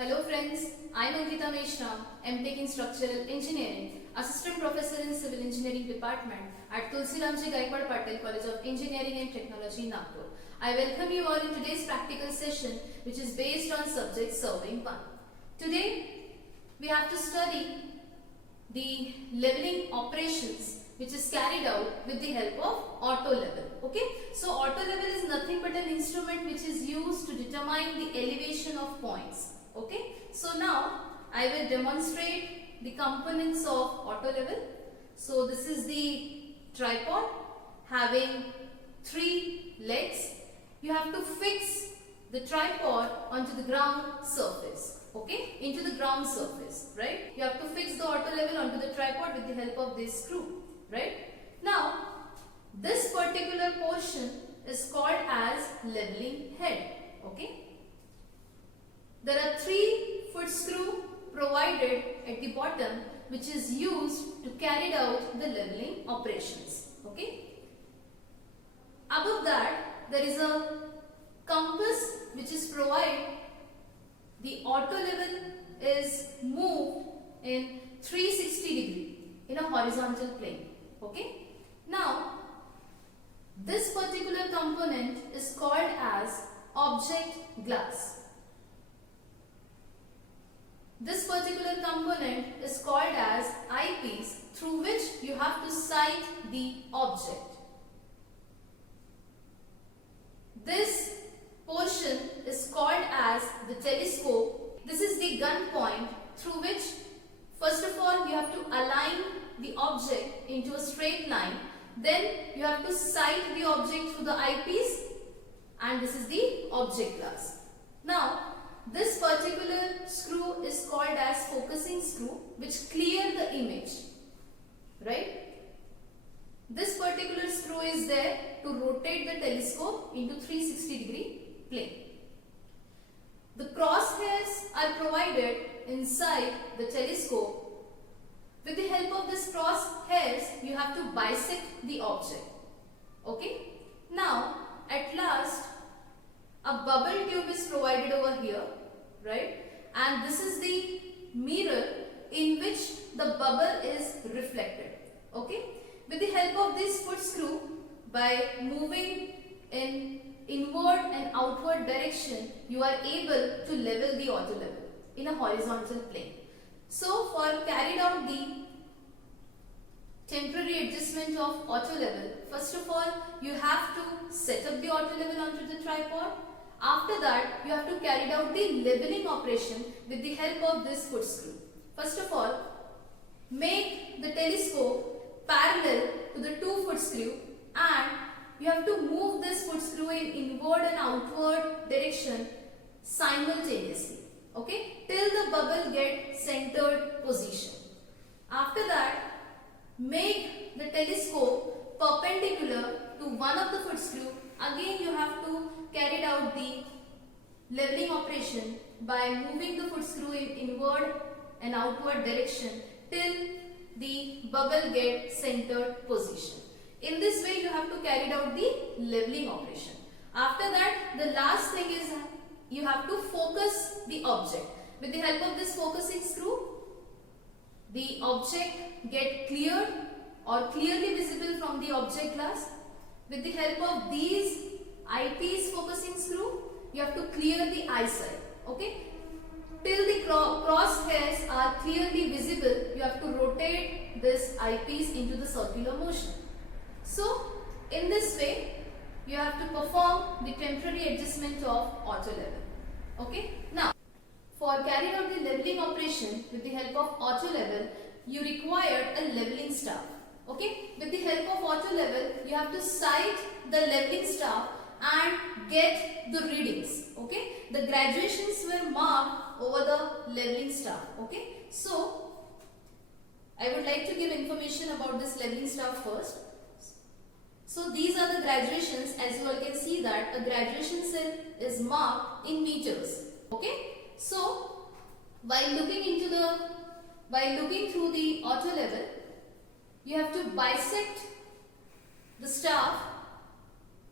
Hello friends, I am Ankita Meshram, MTech in Structural Engineering, Assistant Professor in Civil Engineering Department at Tulsi Ramji Gaikwad Patel College of Engineering and Technology, Nagpur. I welcome you all in today's practical session which is based on subject Surveying 1. Today we have to study the leveling operations which is carried out with the help of auto level. Okay, so auto level is nothing but an instrument which is used to determine the elevation of points. Okay, so now I will demonstrate the components of auto level. So this is the tripod having 3 legs. You have to fix the tripod onto the ground surface. Okay, into the ground surface, right? You have to fix the auto level onto the tripod with the help of this screw, right? Now, this particular portion is called as leveling head. Okay. There are 3 foot screw provided at the bottom which is used to carry out the leveling operations. Okay. Above that there is a compass which is provided. The auto level is moved in 360 degree in a horizontal plane. Okay. Now this particular component is called as object glass. This particular component is called as eyepiece through which you have to sight the object. This portion is called as the telescope. This is the gun point through which first of all you have to align the object into a straight line. Then you have to sight the object through the eyepiece, and this is the object glass. Now this particular screw is called as focusing screw which clear the image, right? This particular screw is there to rotate the telescope into 360 degree plane. The crosshairs are provided inside the telescope. With the help of this crosshairs, you have to bisect the object. Okay? Now, at last, a bubble tube is provided over here, right? And this is the mirror in which the bubble is reflected. Okay? With the help of this foot screw, by moving in inward and outward direction, you are able to level the auto level in a horizontal plane. So, for carried out the temporary adjustment of auto level, first of all, you have to set up the auto level onto the tripod. After that, you have to carry out the leveling operation with the help of this foot screw. First of all, make the telescope parallel to the 2 foot screw, and you have to move this foot screw in inward and outward direction simultaneously. Okay, till the bubble gets centered position. After that, make the telescope perpendicular to one of the foot screw. Again, you have to carry out the leveling operation by moving the foot screw in inward and outward direction till the bubble gets centered position. In this way, you have to carry out the leveling operation. After that, the last thing is you have to focus the object. With the help of this focusing screw, the object gets cleared or clearly visible from the object glass. With the help of these eyepiece focusing screw, you have to clear the eyesight. Okay? Till the crosshairs are clearly visible, you have to rotate this eyepiece into the circular motion. So, in this way, you have to perform the temporary adjustment of auto level. Okay? Now, for carrying out the leveling operation with the help of auto level, you require a leveling staff. Okay? With the help of auto level, you have to sight the leveling staff and get the readings. Okay? The graduations were marked over the leveling staff. Okay? So, I would like to give information about this leveling staff first. So, these are the graduations. As you all can see that a graduation cell is marked in meters. Okay? So, while looking through the auto level, you have to bisect the staff.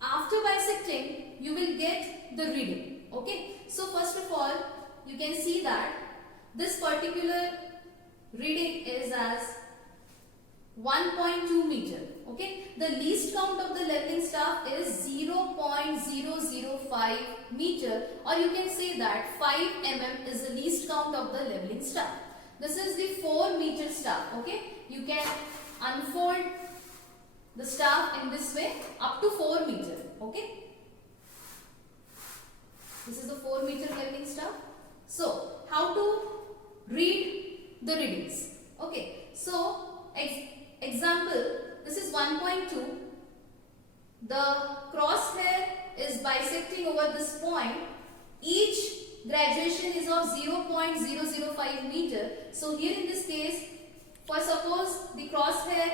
After bisecting, you will get the reading. Okay. So first of all, you can see see that this particular reading is as 1.2 meter. Okay, the least count of the leveling staff is 0.005 meter, or you can say that 5 mm is the least count of the leveling staff. This is the 4 meter staff. Okay, you can unfold the staff in this way up to 4 meter. Okay, this is the 4 meter leveling staff. So how to read the readings? Okay, so example, this is 1.2. The crosshair is bisecting over this point. Each graduation is of 0.005 meter. So here in this case, for suppose the crosshair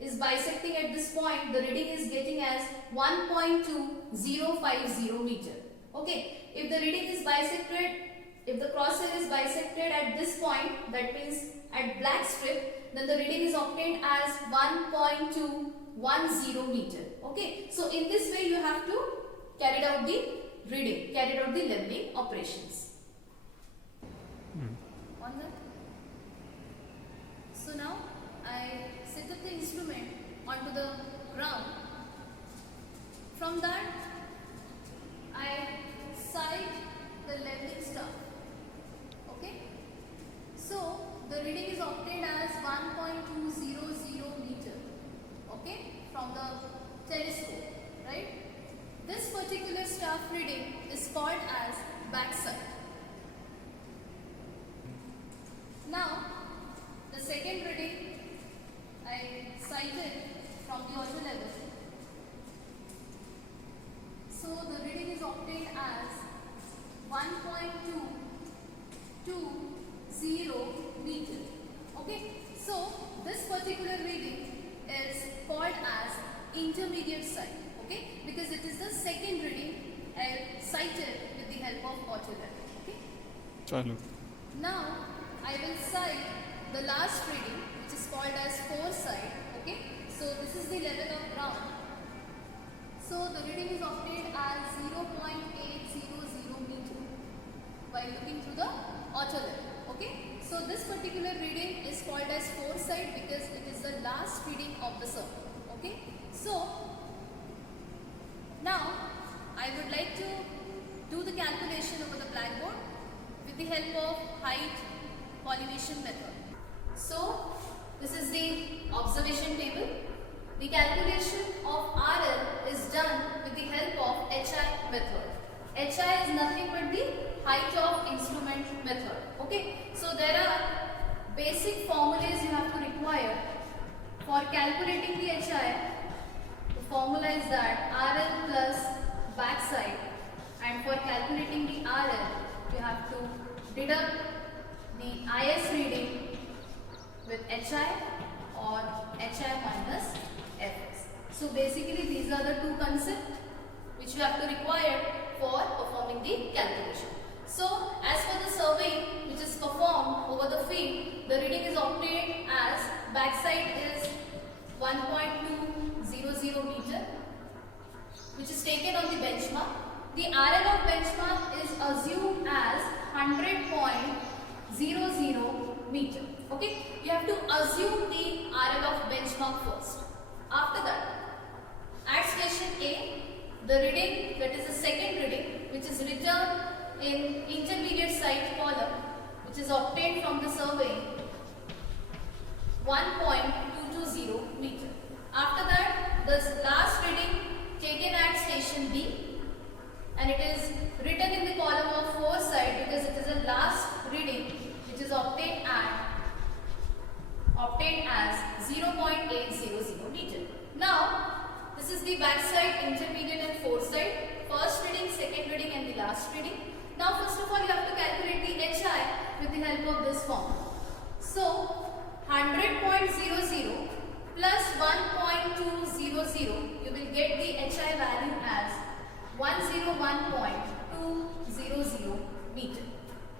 is bisecting at this point, the reading is getting as 1.2050 meter. Okay, if the reading is bisected, if the crosshair is bisected at this point, that means at black strip, then the reading is obtained as 1.210 meter. Okay, so in this way you have to carry out the reading, carry out the leveling operations. On that. So now I set up the instrument onto the ground. From that I sight the leveling staff. Okay, so the reading is obtained as 1.200 meter. Okay, from the telescope, right? This particular staff reading is called as backside. Now, the second reading I sighted from the auto level. So the reading is obtained as 1.220 meter. Okay, so this particular reading is called as intermediate sight. Okay, because it is the second reading I sighted with the help of auto level. Okay. Chalo. Now I will sight the last reading, which is called as foresight. Okay, so this is the level of ground. So the reading is obtained as 0.800 meter by looking through the auto level. Okay, so this particular reading is called as foresight because it is the last reading of the circle. Okay, so now I would like to do the calculation over the blackboard with the help of height collimation method. So this is the observation table. The calculation of RL is done with the help of HI method. HI is nothing but the height of instrument method. Okay, so there are basic formulas you have to require for calculating the HI. The formula is that RL plus backside, and for calculating the RL you have to deduct the IS reading with HI or HI minus Fs. So basically these are the two concepts which you have to require for performing the calculation. So as for the survey which is performed over the field, the reading is obtained as backside is 1.200 meter, which is taken on the benchmark. The RL of benchmark is assumed as 100.00 meter. Okay, you have to assume the RL of benchmark first. After that, at station A, the reading, that is the second reading, which is returned in intermediate sight column, which is obtained from the survey, 1.220 meter. After that, the last reading taken at station B, and it is written in the column of foresight because it is the last reading which is obtained as 0.800 meter. Now, this is the backside, intermediate and foresight, first reading, second reading and the last reading. Now first of all you have to calculate the HI with the help of this formula. So 100.00 plus 1.200, you will get the HI value as 101.200 meter.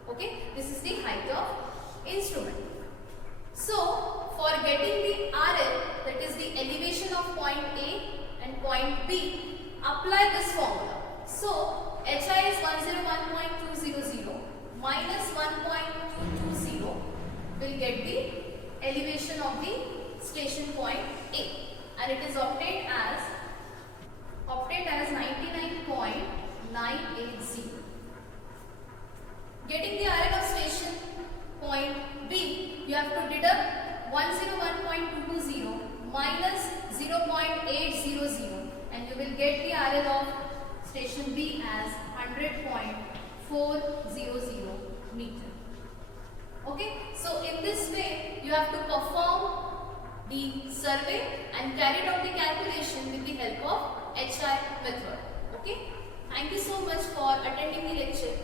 Okay, this is the height of instrument. So for getting the RL, that is the elevation of point A and point B, apply this formula. So HI is 101.200 minus 1.200 get the elevation of the station point A, and it is obtained as 99.980. Getting the RL of station point B, you have to deduct 101.220 minus 0.800, and you will get the RL of station B as 100.400 meter. Okay, so in this way you have to perform the survey and carry out the calculation with the help of HI method. Okay, thank you so much for attending the lecture.